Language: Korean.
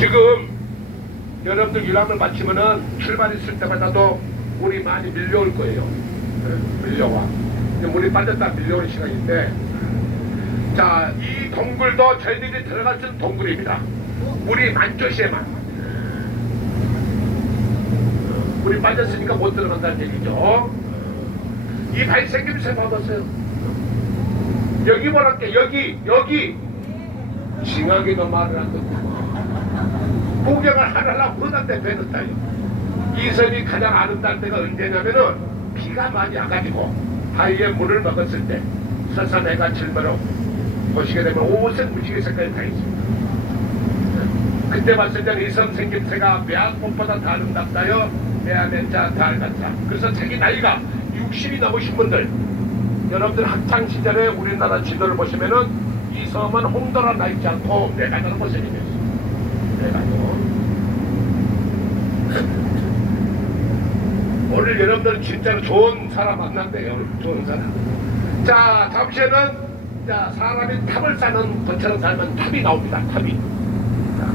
지금 여러분들 유람을 마치면은 출발했을 때마다도 물이 많이 밀려올 거예요. 네, 밀려와. 물이 빠졌다 밀려오는 시간인데, 자, 이 동굴도 저희들이 있는 동굴입니다. 물이 많죠, 시에만. 물이 빠졌으니까 못 들어간다는 얘기죠. 이 발생김새 받았어요. 여기 보랄게, 여기, 여기. 징하게도 말을 안 듣고. 구경을 하려고 그러는데 배는다요. 이 섬이 가장 아름다울 때가 언제냐면은 비가 많이 와가지고 바위에 물을 먹었을 때 서산 해가 질면로 보시게 되면 오색 무지개 색깔이 다 있습니다. 그때 봤을 때는 이섬 생김새가 매화꽃보다 더 아름답다요. 매화맨자 달같다. 그래서 자기 나이가 60이 넘으신 분들 여러분들 학창 시절에 우리나라 지도를 보시면은 이 섬은 홍도라 나 있지 않고 메가다는 모습이었어요. 메가 오늘 여러분들 진짜로 좋은 사람 만난대요. 좋은 사람. 자, 잠시에는 자, 사람이 탑을 쌓는 것처럼 살면 탑이 나옵니다. 탑이. 자,